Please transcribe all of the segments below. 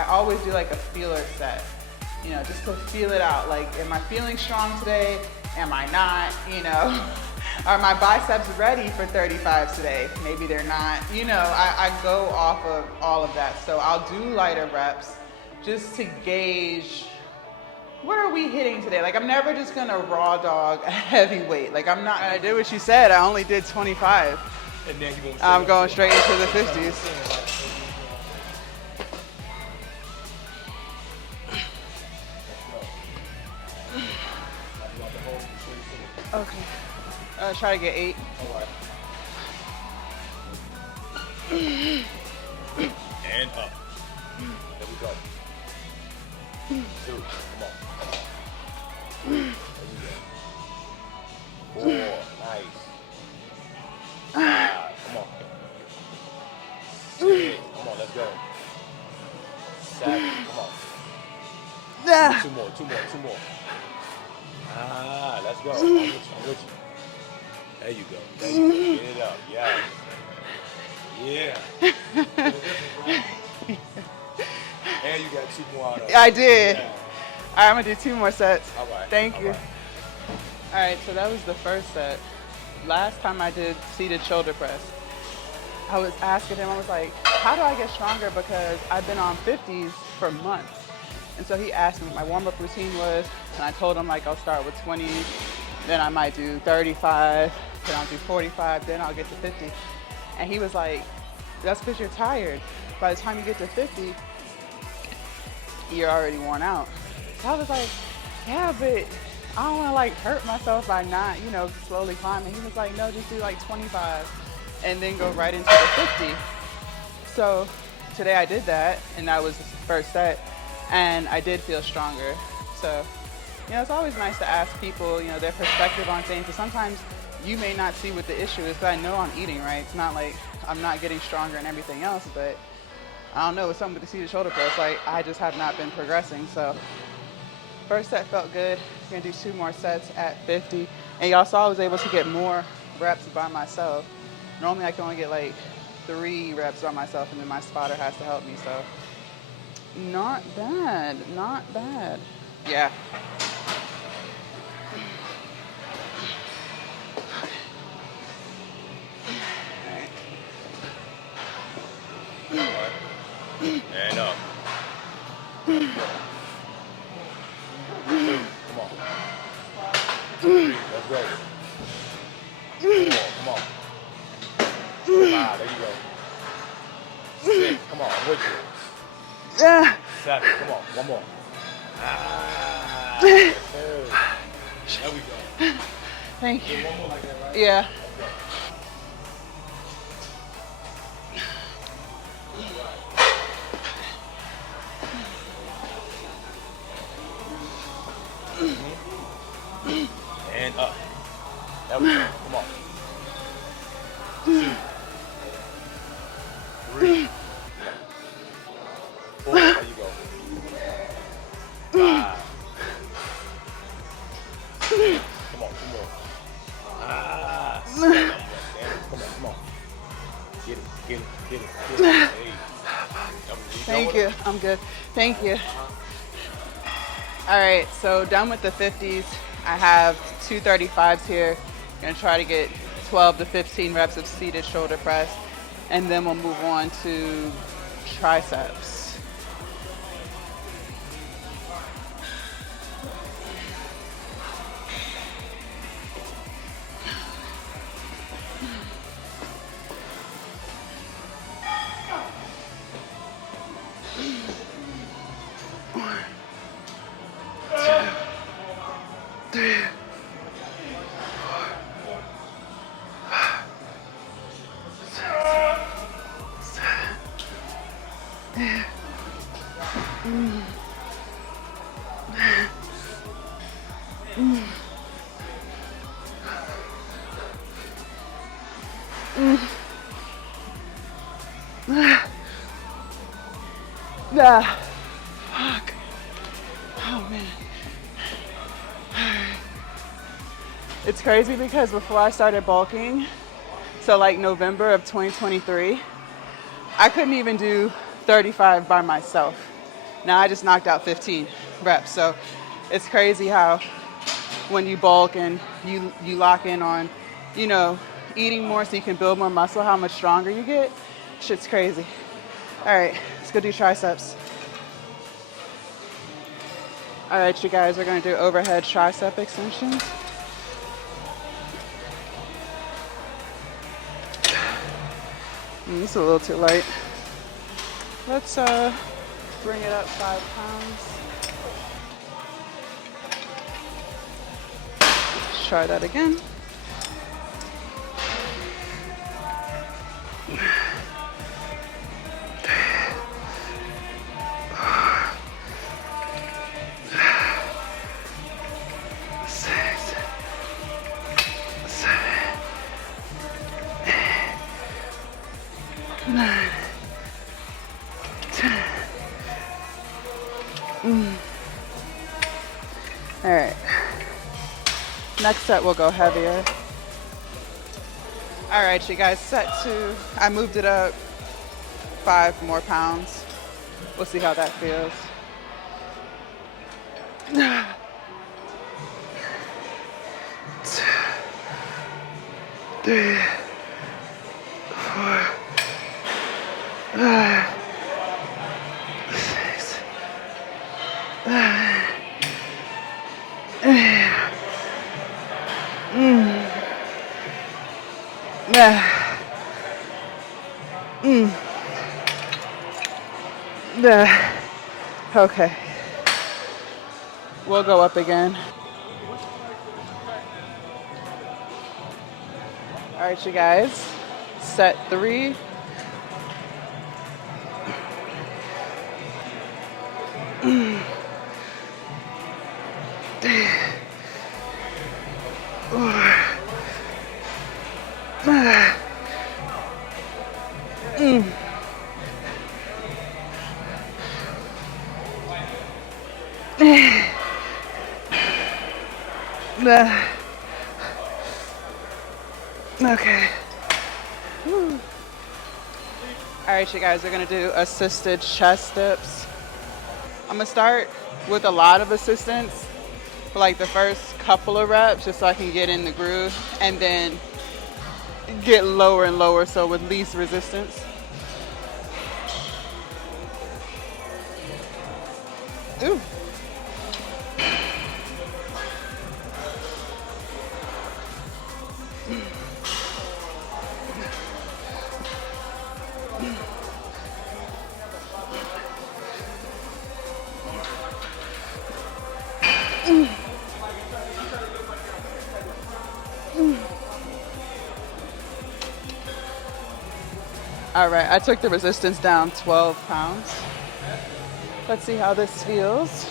I always do like a feeler set, you know, just to feel it out. Like, am I feeling strong today? Am I not? You know, are my biceps ready for 35 today? Maybe they're not. You know, I go off of all of that. So I'll do lighter reps just to gauge, what are we hitting today? Like, I'm never just gonna raw dog a heavy weight. Like, I'm not. I did what you said. I only did 25. And then I'm going straight into the 50s. Okay. Try to get 8. And up. There we go. 2. Come on. There we go. 4. Nice. 5. Come on. 6. Come on, let's go. 7. Come on. 2 more. Ah, let's go. I'm with you. There you go. Get it up. Yeah. And you got 2 more out of it. I did. Yeah. All right, I'm gonna do 2 more sets. All right. Thank you. Right. All right, so that was the first set. Last time I did seated shoulder press, I was asking him, I was like, how do I get stronger? Because I've been on 50s for months. And so he asked me what my warm-up routine was, and I told him, like, I'll start with 20, then I might do 35, then I'll do 45, then I'll get to 50. And he was like, that's because you're tired. By the time you get to 50, you're already worn out. So I was like, yeah, but I don't want to like hurt myself by not, you know, slowly climbing. He was like, no, just do like 25 and then go right into the 50. So today I did that, and that was the first set, and I did feel stronger. So, you know, it's always nice to ask people, you know, their perspective on things, because sometimes you may not see what the issue is, but I know I'm eating right. It's not like I'm not getting stronger and everything else, but I don't know, it's something with the seated shoulder press. Like, I just have not been progressing. So first set felt good. We're gonna do 2 more sets at 50. And y'all saw I was able to get more reps by myself. Normally I can only get like 3 reps by myself, and then my spotter has to help me. So not bad, not bad. Yeah. And up. 2. Come on. 3. Let's go. 4. Come on. 5. There you go. 6. Come on. I'm with you. Yeah. 7. Come on. 1 more. There we go. Thank you. Do 1 more like that, right? Yeah. And up. There we go. Come on. 2. 3. 4. There you go. 5. 6. Come on. 2 more. 7. Come on. Get it. Hey. Thank you. I'm good. Thank you. All right, so done with the 50s. I have 2 35s here. Gonna try to get 12 to 15 reps of seated shoulder press, and then we'll move on to triceps. Fuck. Oh man. It's crazy because before I started bulking, so like November of 2023, I couldn't even do 35 by myself. Now I just knocked out 15 reps. So it's crazy how when you bulk and you lock in on, you know, eating more so you can build more muscle, how much stronger you get. Shit's crazy. All right, let's go do triceps. All right, you guys, we're gonna do overhead tricep extensions. It's a little too light. Let's bring it up 5 pounds. Let's try that again. All right. Next set we'll go heavier. All right, you guys, set 2. I moved it up 5 more pounds. We'll see how that feels. 3, 4, 5, 6, 7, 8. Okay. We'll go up again. All right, you guys. Set 3. Okay. All right, you guys, we're gonna do assisted chest dips. I'm gonna start with a lot of assistance for like the first couple of reps, just so I can get in the groove, and then get lower and lower, so with least resistance. Ooh. All right, I took the resistance down 12 pounds. Let's see how this feels.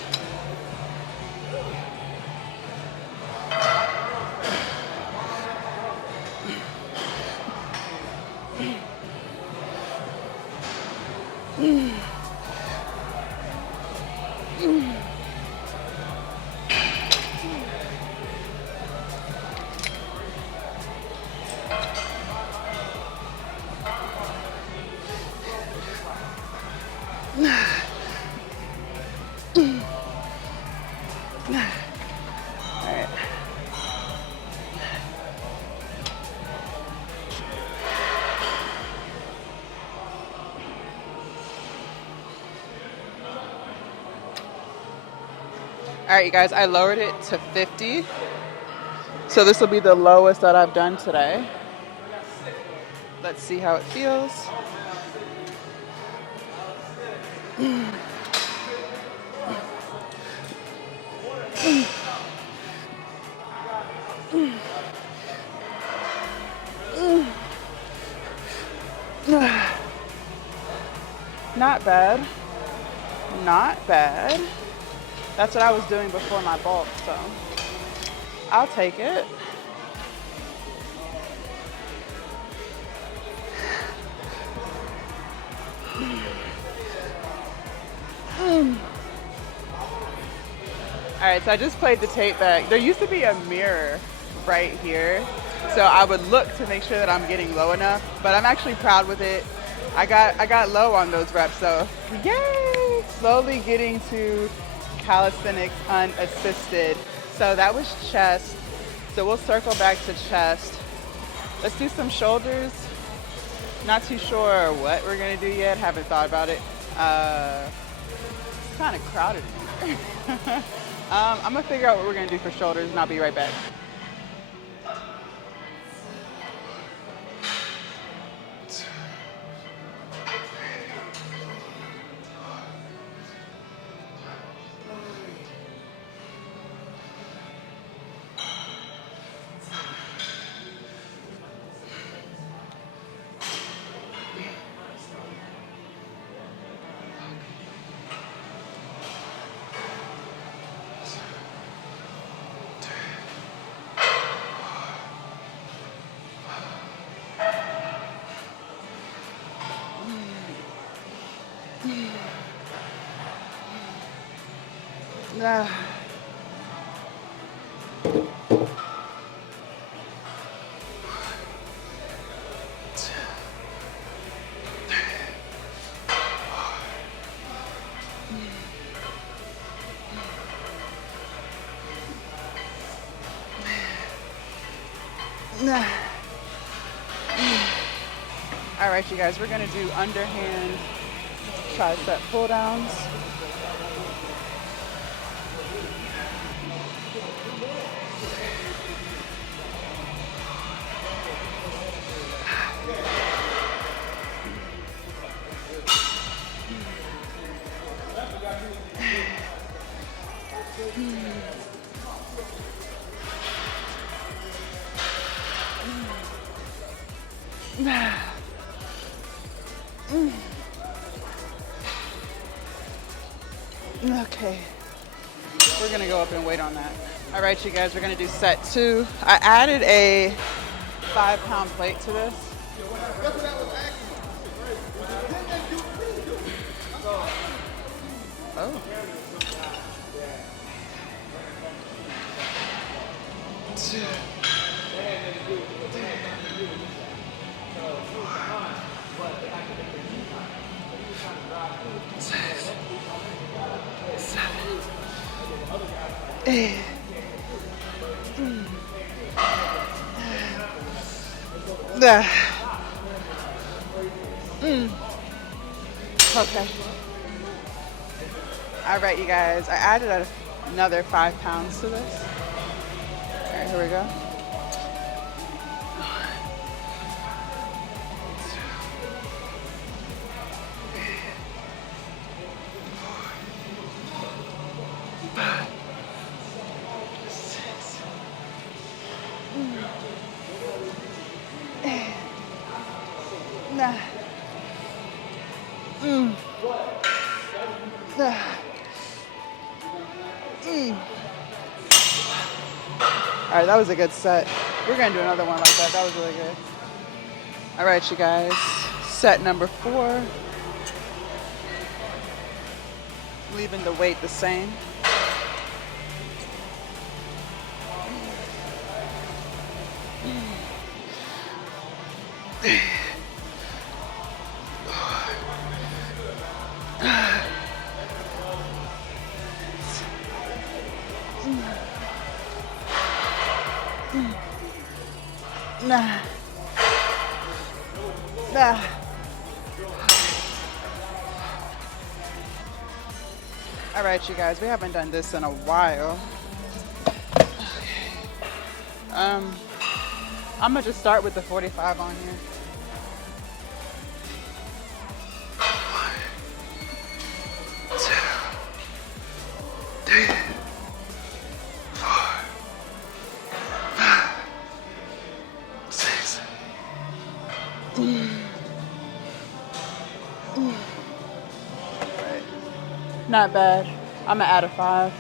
All right, you guys, I lowered it to 50. So this will be the lowest that I've done today. Let's see how it feels. Not bad. Not bad. That's what I was doing before my bulk, so I'll take it. All right, so I just played the tape back. There used to be a mirror right here, so I would look to make sure that I'm getting low enough, but I'm actually proud with it. I got low on those reps, so yay! Slowly getting to calisthenics unassisted. So that was chest. So we'll circle back to chest. Let's do some shoulders. Not too sure what we're gonna do yet. Haven't thought about it. It's kind of crowded in here. I'm gonna figure out what we're gonna do for shoulders and I'll be right back. Nah. All right, you guys, we're gonna do underhand tricep pull downs. Okay, we're gonna go up and wait on that. All right, you guys, we're gonna do set 2. I added a 5-pound plate to this. Oh. Okay. All right, you guys. I added another 5 pounds to this. All right, here we go. All right, that was a good set. We're gonna do another one like that. That was really good. All right, you guys. Set number 4. Leaving the weight the same. All right, you guys, we haven't done this in a while. I'm gonna just start with the 45 on here. 1, 2, 3, 4, 5, 6. Not bad. I'm gonna add a 5.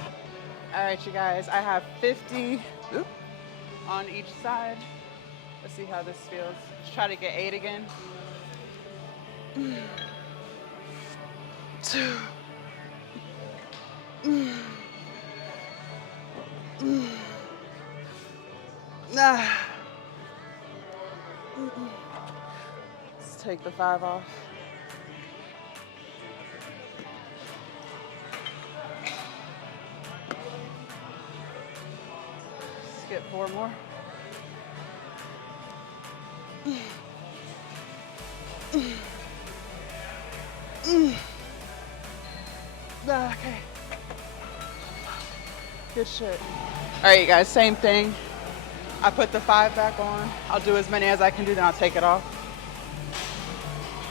All right, you guys, I have 50 on each side. Let's see how this feels. Let's try to get 8 again. 2. Let's take the 5 off. 4 more. Okay. Good shit. All right, you guys, same thing. I put the 5 back on. I'll do as many as I can do, then I'll take it off.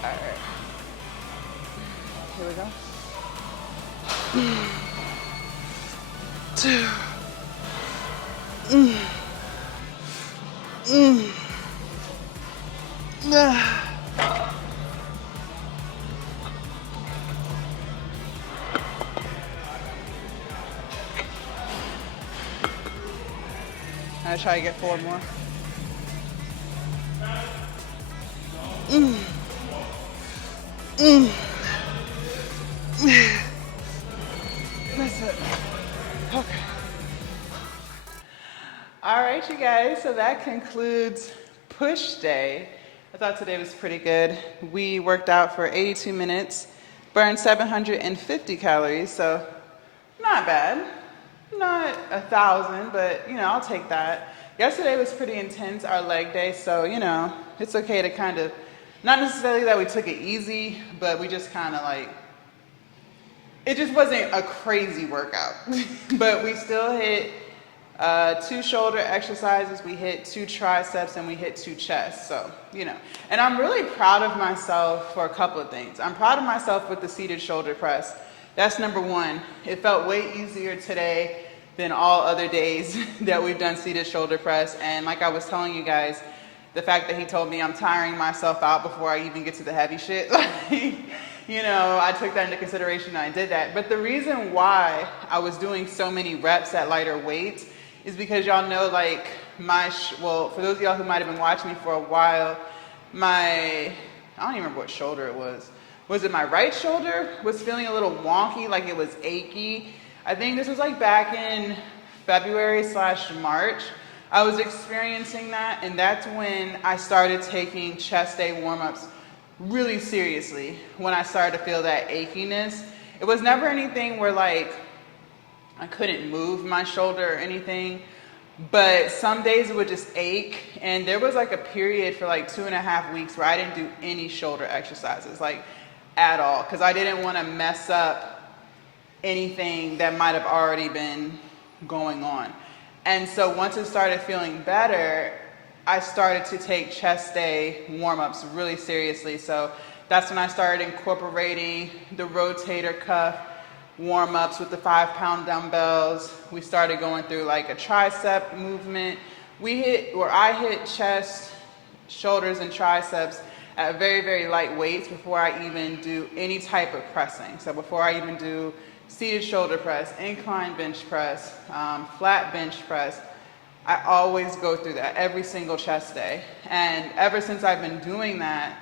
All right. Here we go. 2. I'll try to get 4 more. That's it. Okay. All right, you guys, so that concludes push day. I thought today was pretty good. We worked out for 82 minutes, burned 750 calories, so not bad. Not 1,000, but I'll take that. Yesterday was pretty intense, our leg day, so it's okay to kind of, not necessarily that we took it easy, but we just kind of like, it just wasn't a crazy workout. But we still hit 2 shoulder exercises, we hit 2 triceps, and we hit 2 chests, so and I'm really proud of myself for a couple of things. I'm proud of myself with the seated shoulder press. That's number 1. It felt way easier today than all other days that we've done seated shoulder press. And like I was telling you guys, the fact that he told me I'm tiring myself out before I even get to the heavy shit, like, I took that into consideration and I did that. But the reason why I was doing so many reps at lighter weights is because y'all know, like, well, for those of y'all who might have been watching me for a while, I don't even remember what shoulder it was. Was it my right shoulder? Was feeling a little wonky, like it was achy. I think this was like back in February/March. I was experiencing that, and that's when I started taking chest day warm-ups really seriously, when I started to feel that achiness. It was never anything where like I couldn't move my shoulder or anything, but some days it would just ache, and there was like a period for like 2.5 weeks where I didn't do any shoulder exercises, like at all, because I didn't want to mess up anything that might have already been going on. And so once it started feeling better, I started to take chest day warm-ups really seriously. So that's when I started incorporating the rotator cuff warm-ups with the 5-pound dumbbells. We started going through like a tricep movement. I hit chest, shoulders, and triceps at very, very light weights before I even do any type of pressing. So before I even do seated shoulder press, incline bench press, flat bench press, I always go through that every single chest day. And ever since I've been doing that,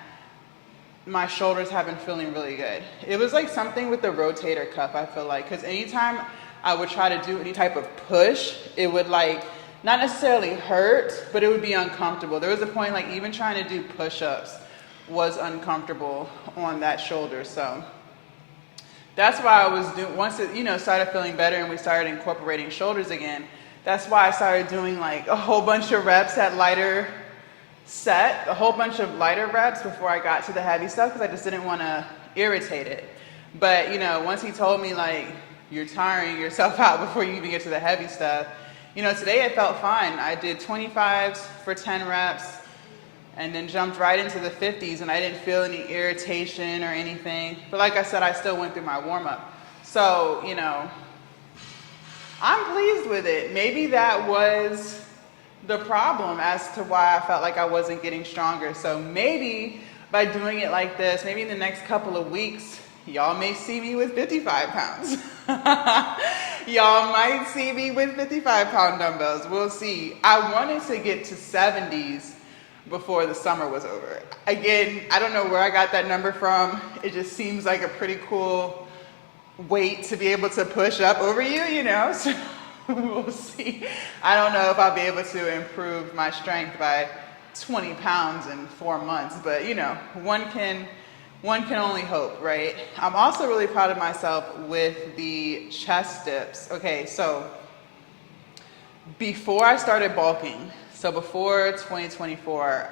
my shoulders have been feeling really good. It was like something with the rotator cuff, I feel like, because anytime I would try to do any type of push, it would like, not necessarily hurt, but it would be uncomfortable. There was a point like even trying to do push-ups was uncomfortable on that shoulder. So that's why I was doing, once it, started feeling better and we started incorporating shoulders again, that's why I started doing like a whole bunch of reps at lighter set, a whole bunch of lighter reps before I got to the heavy stuff, because I just didn't want to irritate it. But, once he told me like, you're tiring yourself out before you even get to the heavy stuff, today it felt fine. I did 25s for 10 reps and then jumped right into the 50s, and I didn't feel any irritation or anything. But like I said, I still went through my warm-up. So, I'm pleased with it. Maybe that was the problem as to why I felt like I wasn't getting stronger. So maybe by doing it like this, maybe in the next couple of weeks, y'all may see me with 55 pounds. Y'all might see me with 55-pound dumbbells. We'll see. I wanted to get to 70s before the summer was over. Again, I don't know where I got that number from. It just seems like a pretty cool weight to be able to push up over you, So we'll see. I don't know if I'll be able to improve my strength by 20 pounds in 4 months, but one can only hope, right? I'm also really proud of myself with the chest dips. Okay, so Before I started bulking, so before 2024,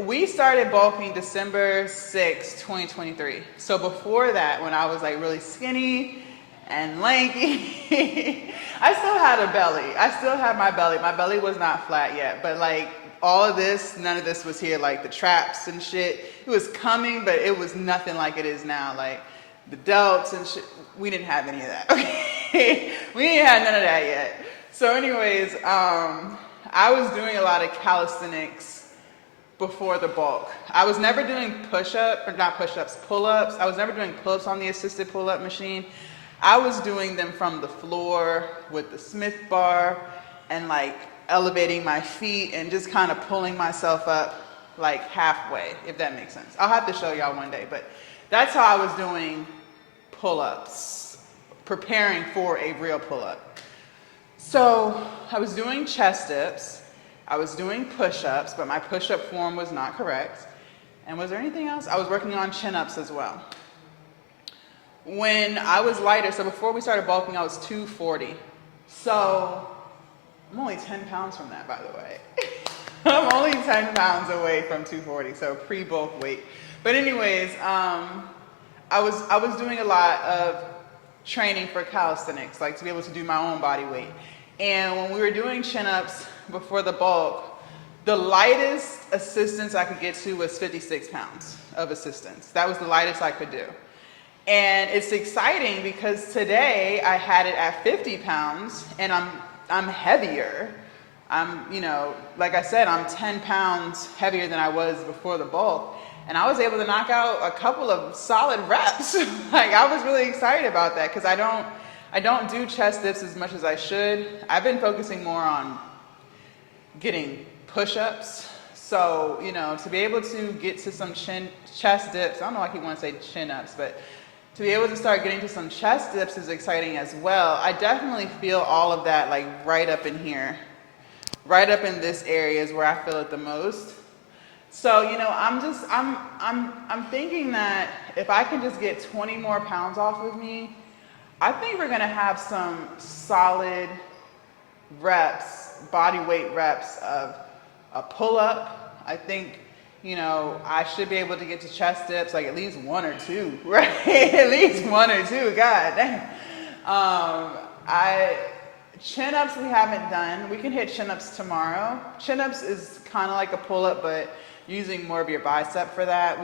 we started bulking December 6, 2023. So before that, when I was like really skinny and lanky, I still had a belly. I still had my belly. My belly was not flat yet, but like all of this, none of this was here, like the traps and shit. It was coming, but it was nothing like it is now. Like the delts and shit, we didn't have any of that. Okay, we didn't have none of that yet. So anyways, I was doing a lot of calisthenics before the bulk. I was never doing pull-ups. I was never doing pull-ups on the assisted pull-up machine. I was doing them from the floor with the Smith bar and like elevating my feet and just kind of pulling myself up like halfway, if that makes sense. I'll have to show y'all one day, but that's how I was doing pull-ups, preparing for a real pull-up. So I was doing chest dips, I was doing push-ups, but my push-up form was not correct. And was there anything else? I was working on chin-ups as well. When I was lighter, so before we started bulking, I was 240. So I'm only 10 pounds from that, by the way. I'm only 10 pounds away from 240, so pre-bulk weight. But anyways, I was doing a lot of training for calisthenics, like to be able to do my own body weight. And when we were doing chin-ups before the bulk, the lightest assistance I could get to was 56 pounds of assistance. That was the lightest I could do. And it's exciting because today I had it at 50 pounds and I'm heavier. Like I said, I'm 10 pounds heavier than I was before the bulk. And I was able to knock out a couple of solid reps. Like I was really excited about that because I don't do chest dips as much as I should. I've been focusing more on getting push-ups. So, to be able to get to some chest dips, I don't know why I keep wanting to say chin-ups, but to be able to start getting to some chest dips is exciting as well. I definitely feel all of that like right up in here. Right up in this area is where I feel it the most. So, I'm thinking that if I can just get 20 more pounds off of me, I think we're gonna have some solid reps, body weight reps of a pull-up. I think, I should be able to get to chest dips, like at least one or two, right? At least one or two, god damn. Chin-ups we haven't done. We can hit chin-ups tomorrow. Chin-ups is kind of like a pull-up, but using more of your bicep for that.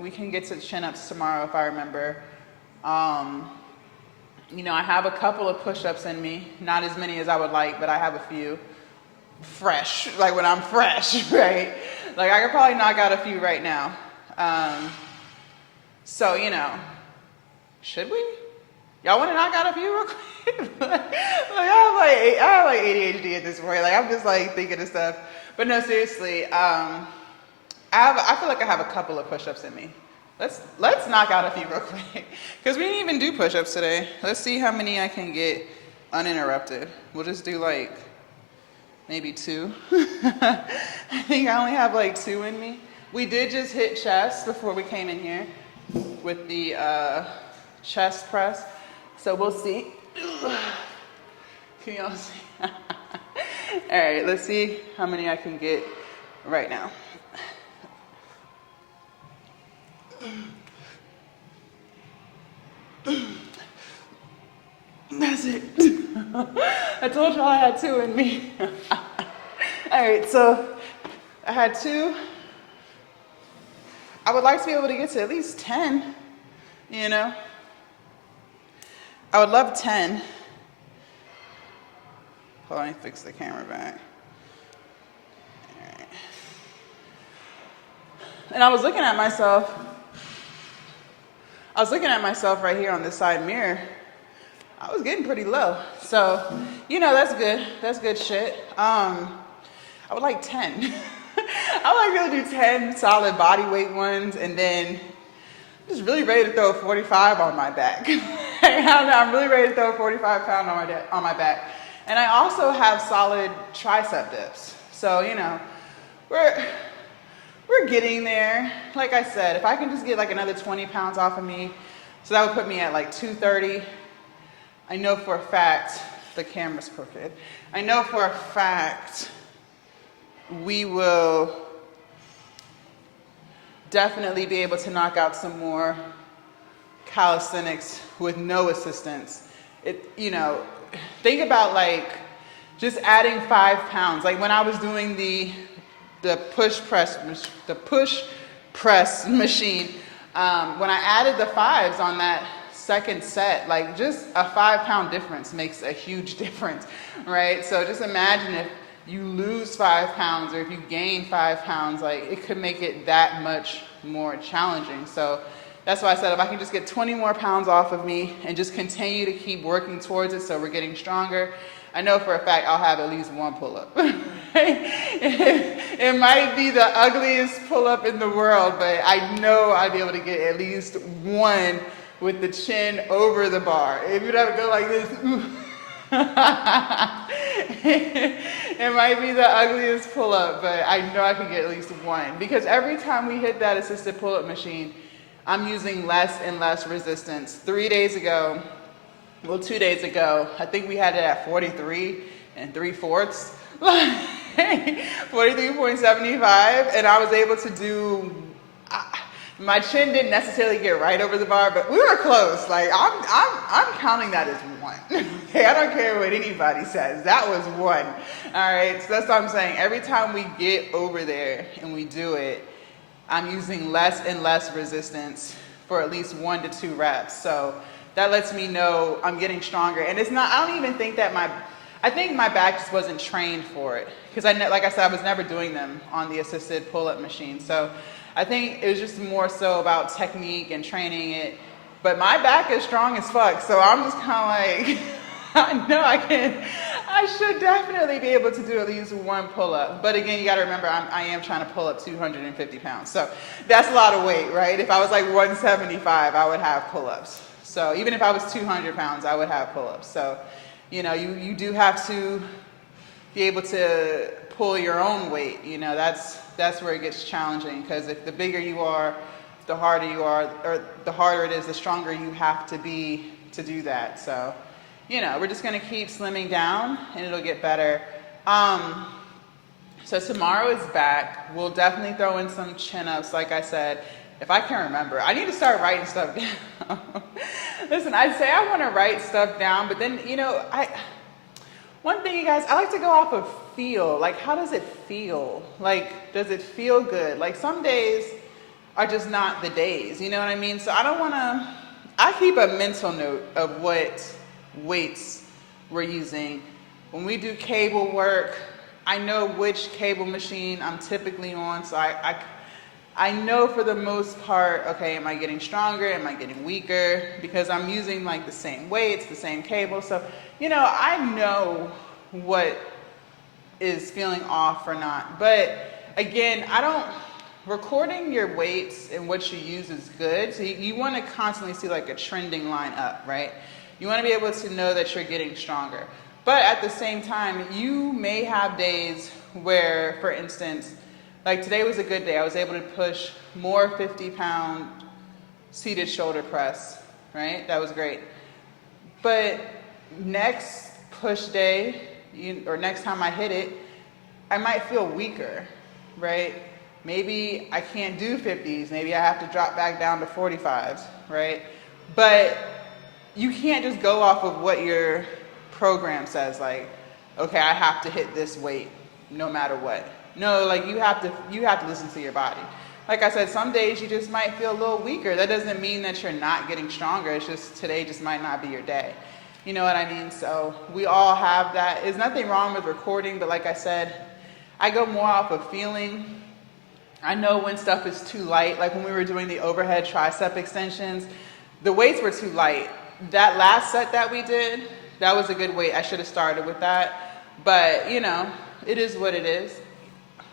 We can get to chin-ups tomorrow if I remember. I have a couple of push-ups in me. Not as many as I would like, but I have a few. Fresh, like when I'm fresh, right? Like I could probably knock out a few right now. Should we? Y'all want to knock out a few real quick? I have like ADHD at this point. Like I'm just like thinking of stuff. But no, seriously, I feel like I have a couple of push-ups in me. Let's knock out a few real quick. Because we didn't even do push-ups today. Let's see how many I can get uninterrupted. We'll just do like maybe 2. I think I only have like 2 in me. We did just hit chest before we came in here with the chest press. So we'll see. Can y'all see? All right, let's see how many I can get right now. That's it. I told y'all I had 2 in me. All right, so I had 2. I would like to be able to get to at least 10, I would love 10. Hold on, let me fix the camera back. All right. And I was looking at myself right here on this side mirror. I was getting pretty low. So, that's good. That's good shit. I would like 10. I would like to be able to do 10 solid body weight ones and then I'm just really ready to throw a 45 on my back. I'm really ready to throw a 45 pound on my back. And I also have solid tricep dips. So, we're getting there. Like I said, if I can just get like another 20 pounds off of me, so that would put me at like 230. I know for a fact the camera's crooked. I know for a fact we will definitely be able to knock out some more calisthenics with no assistance. Think about like just adding 5 pounds. Like when I was doing the push press machine, when I added the 5s on that second set, like just a 5-pound difference makes a huge difference, right? So just imagine if you lose 5 pounds or if you gain 5 pounds, like it could make it that much more challenging. So that's why I said if I can just get 20 more pounds off of me and just continue to keep working towards it so we're getting stronger, I know for a fact I'll have at least one pull-up. It might be the ugliest pull-up in the world, but I know I'll be able to get at least one with the chin over the bar. If you'd have to go like this, it might be the ugliest pull-up, but I know I can get at least one. Because every time we hit that assisted pull-up machine, I'm using less and less resistance. 2 days ago, I think we had it at 43 3/4, 43.75, and I was able to do, my chin didn't necessarily get right over the bar, but we were close. Like I'm counting that as one. Okay, I don't care what anybody says. That was one. All right, so that's what I'm saying. Every time we get over there and we do it, I'm using less and less resistance for at least 1 to 2 reps. So that lets me know I'm getting stronger. And it's not, I don't even think that I think my back just wasn't trained for it. Because like I said, I was never doing them on the assisted pull-up machine. So I think it was just more so about technique and training it. But my back is strong as fuck. So I'm just kind of like, I know I should definitely be able to do at least one pull-up. But again, you got to remember, I am trying to pull up 250 pounds. So that's a lot of weight, right? If I was like 175, I would have pull-ups. So even if I was 200 pounds, I would have pull-ups. So, you do have to be able to pull your own weight. That's where it gets challenging, because if the bigger you are, the harder you are, or the harder it is, the stronger you have to be to do that. So, we're just going to keep slimming down and it'll get better. So tomorrow is back. We'll definitely throw in some chin-ups, like I said. If I can remember, I need to start writing stuff down. Listen, I'd say I want to write stuff down, but then, one thing, you guys, I like to go off of feel. Like, how does it feel? Like, does it feel good? Like, some days are just not the days, you know what I mean? So I keep a mental note of what weights we're using. When we do cable work, I know which cable machine I'm typically on, so I know for the most part, okay, am I getting stronger? Am I getting weaker? Because I'm using like the same weights, the same cable. So, I know what is feeling off or not. But again, recording your weights and what you use is good. So you want to constantly see like a trending line up, right? You want to be able to know that you're getting stronger. But at the same time, you may have days where, for instance, like today was a good day. I was able to push more 50-pound seated shoulder press, right? That was great. But next push day, or next time I hit it, I might feel weaker, right? Maybe I can't do 50s. Maybe I have to drop back down to 45s, right? But you can't just go off of what your program says, like, okay, I have to hit this weight no matter what. No, like you have to listen to your body. Like I said, some days you just might feel a little weaker. That doesn't mean that you're not getting stronger. It's just today just might not be your day. You know what I mean? So we all have that. There's nothing wrong with recording, but like I said, I go more off of feeling. I know when stuff is too light. Like when we were doing the overhead tricep extensions, the weights were too light. That last set that we did, that was a good weight. I should have started with that. But, it is what it is.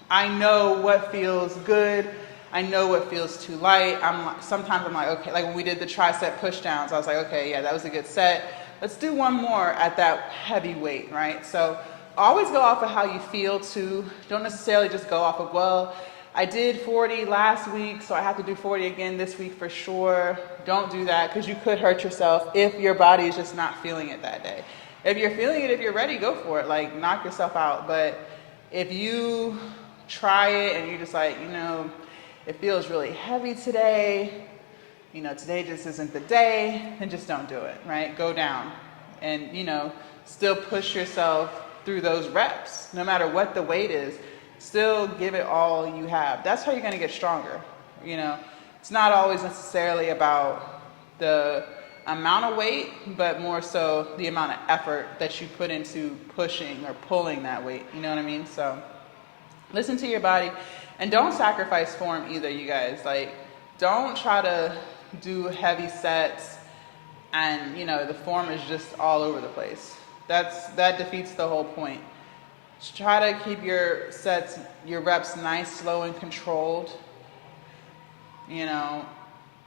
I know what feels good. I know what feels too light. Sometimes I'm like, okay, like when we did the tricep push downs, I was like, okay, yeah, that was a good set. Let's do one more at that heavy weight, right? So always go off of how you feel too. Don't necessarily just go off of, well, I did 40 last week, so I have to do 40 again this week for sure. Don't do that, because you could hurt yourself if your body is just not feeling it that day. If you're feeling it, if you're ready, go for it. Like, knock yourself out. But if you try it and you're just like, you know, it feels really heavy today, you know, today just isn't the day, then just don't do it, right? Go down and, you know, still push yourself through those reps. No matter what the weight is, still give it all you have. That's how you're going to get stronger. You know, it's not always necessarily about the amount of weight, but more so the amount of effort that you put into pushing or pulling that weight. You know what I mean? So listen to your body, and don't sacrifice form either, you guys. Like, don't try to do heavy sets and, you know, the form is just all over the place. That defeats the whole point. Just try to keep your sets, your reps nice, slow, and controlled. You know,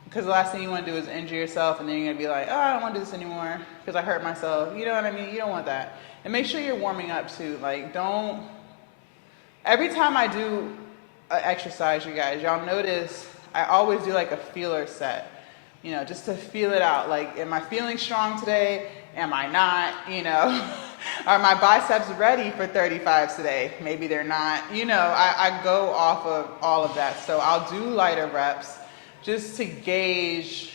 because the last thing you want to do is injure yourself, and then you're going to be like, oh, I don't want to do this anymore because I hurt myself. You know what I mean? You don't want that. And make sure you're warming up too. Like, don't, every time I do an exercise, you guys, y'all notice I always do like a feeler set, you know, just to feel it out. Like, am I feeling strong today? Am I not? You know, are my biceps ready for 35s today? Maybe they're not. You know, I go off of all of that. So I'll do lighter reps just to gauge,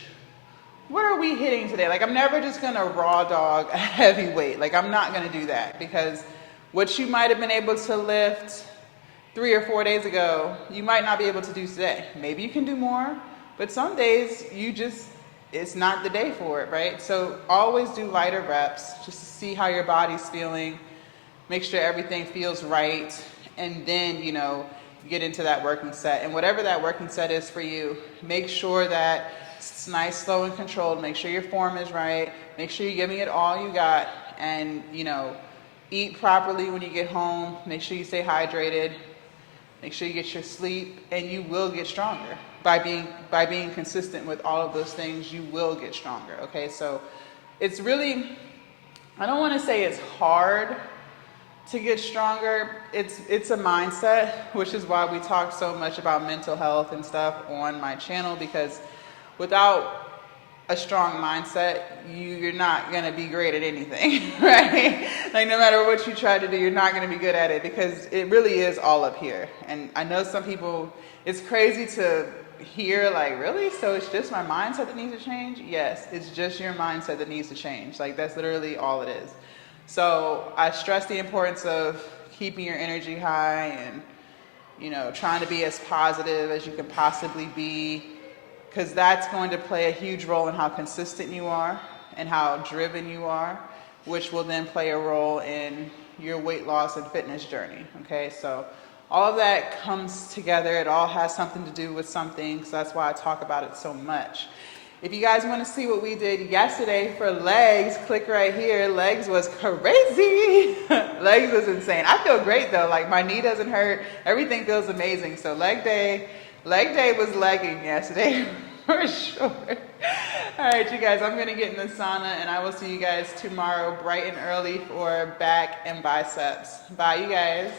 what are we hitting today? Like, I'm never just gonna raw dog a heavy weight. Like, I'm not gonna do that, because what you might have been able to lift 3 or 4 days ago, you might not be able to do today. Maybe you can do more, but some days it's not the day for it, right? So always do lighter reps just to see how your body's feeling, make sure everything feels right, and then, you know, get into that working set. And whatever that working set is for you, make sure that it's nice, slow, and controlled. Make sure your form is right. Make sure you're giving it all you got, and, you know, eat properly when you get home. Make sure you stay hydrated. Make sure you get your sleep, and you will get stronger. By being consistent with all of those things, you will get stronger, okay? So it's really, I don't want to say it's hard to get stronger. It's a mindset, which is why we talk so much about mental health and stuff on my channel, because without a strong mindset, you're not going to be great at anything, right? Like, no matter what you try to do, you're not going to be good at it, because it really is all up here. And I know some people, it's crazy to hear, like, really? So it's just my mindset that needs to change? Yes, it's just your mindset that needs to change. Like, that's literally all it is. So I stress the importance of keeping your energy high and, you know, trying to be as positive as you can possibly be, because that's going to play a huge role in how consistent you are and how driven you are, which will then play a role in your weight loss and fitness journey, okay? So all of that comes together. It all has something to do with something, so that's why I talk about it so much. If you guys want to see what we did yesterday for legs, click right here. Legs was crazy. Legs was insane. I feel great though. Like, my knee doesn't hurt. Everything feels amazing. So leg day was legging yesterday for sure. All right, you guys, I'm going to get in the sauna, and I will see you guys tomorrow bright and early for back and biceps. Bye, you guys.